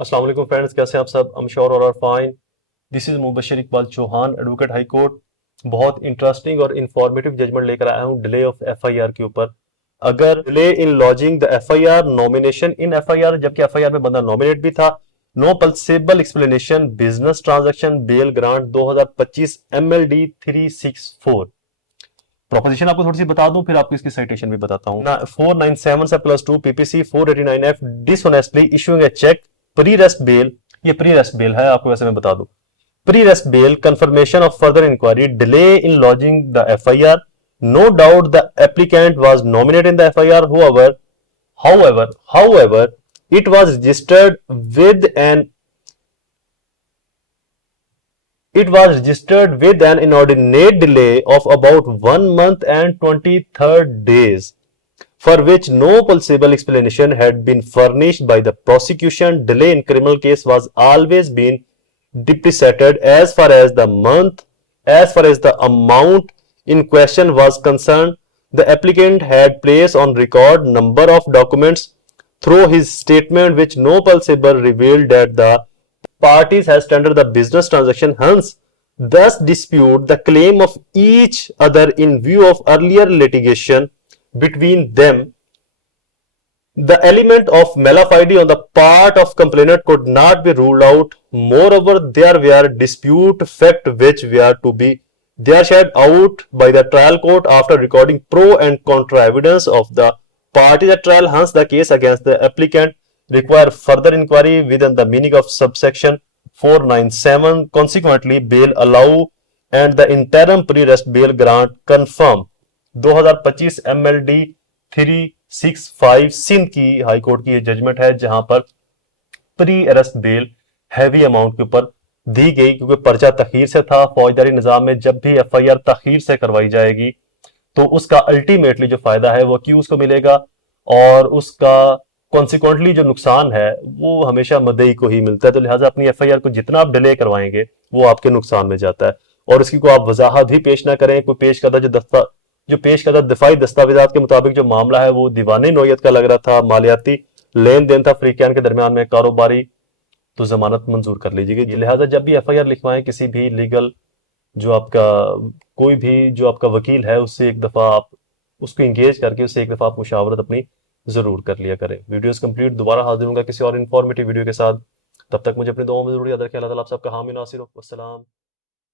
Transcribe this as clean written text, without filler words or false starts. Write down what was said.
अस्सलाम वालेकुम फ्रेंड्स, कैसे हैं आप सब? आई एम श्योर और are fine. This is Mubashar Iqbal Chauhan, advocate high court. बहुत इंटरेस्टिंग और इंफॉर्मेटिव जजमेंट लेकर आया हूं डिले ऑफ एफआईआर के ऊपर। अगर delay in lodging the FIR, nomination in FIR, जबकि एफआईआर में बंदा नॉमिनेट भी था, no plausible explanation, business transaction, bail grant 2025 MLD 364। Proposition आपको थोड़ी सी बता दूं, फिर आपको इसकी साइटेशन भी बताता हूं ना। 497 से +2 PPC 489F dishonestly issuing a cheque pre arrest bail. ये प्री रेस्ट बेल है, आपको वैसे मैं बता दूं। Pre arrest bail, confirmation of further inquiry, delay in lodging the FIR. No doubt the applicant was nominated in the FIR. However, it was registered with an inordinate delay of about 1 month and 23 days, for which no plausible explanation had been furnished by the prosecution. Delay in criminal case was always been depreciated as far as the amount in question was concerned. The applicant had placed on record number of documents through his statement which no plausible revealed that the parties has tendered the business transaction, hence thus dispute the claim of each other in view of earlier litigation between them. The element of malafide on the part of complainant could not be ruled out. Moreover, there were dispute fact which were to be shared out by the trial court after recording pro and contra evidence of the parties at trial. Hence, the case against the applicant require further inquiry within the meaning of subsection 497. Consequently, bail allow and the interim pre-rest bail grant confirm। 2025 MLD 365 Sindh की high court की ये judgement है, जहां पर pre arrest bell heavy amount के ऊपर दी गई, क्योंकि पर्चा तखीर से था। फौजदारी निजाम में जब भी एफआईआर तखीर से करवाई जाएगी तो उसका अल्टीमेटली जो फायदा है वो अक्यूज को मिलेगा, और उसका कॉन्सिक्वेंटली जो नुकसान है वो हमेशा मदई को ही मिलता है। तो लिहाजा अपनी एफआईआर को जितना आप डिले करवाएंगे वो आपके नुकसान में जाता है, और इसकी को आप वजाहत भी पेश ना करें। कोई पेश करदा जो पेश करदा दिफाई दस्तावेजात के मुताबिक जो मामला है वो दीवानी नौयत का लग रहा था, मालियाती लेन देन था फ्रीकियान के दरमियान में, कारोबारी, तो जमानत मंजूर कर लीजिएगा। लिहाजा जब भी एफआईआर लिखवाएं किसी भी लीगल जो आपका कोई भी जो आपका वकील है उससे एक दफा आप उसको इंगेज करके उससे एक दफा आप मुशावरत अपनी जरूर कर लिया करें। वीडियोस कंप्लीट, दोबारा हाजिर होगा किसी और इन्फॉर्मेटिव वीडियो के साथ। तब तक मुझे अपनी दुआओं में जरूर याद रखें। अल्लाह ताला आप सबका हामी नासिर हो। अस्सलाम।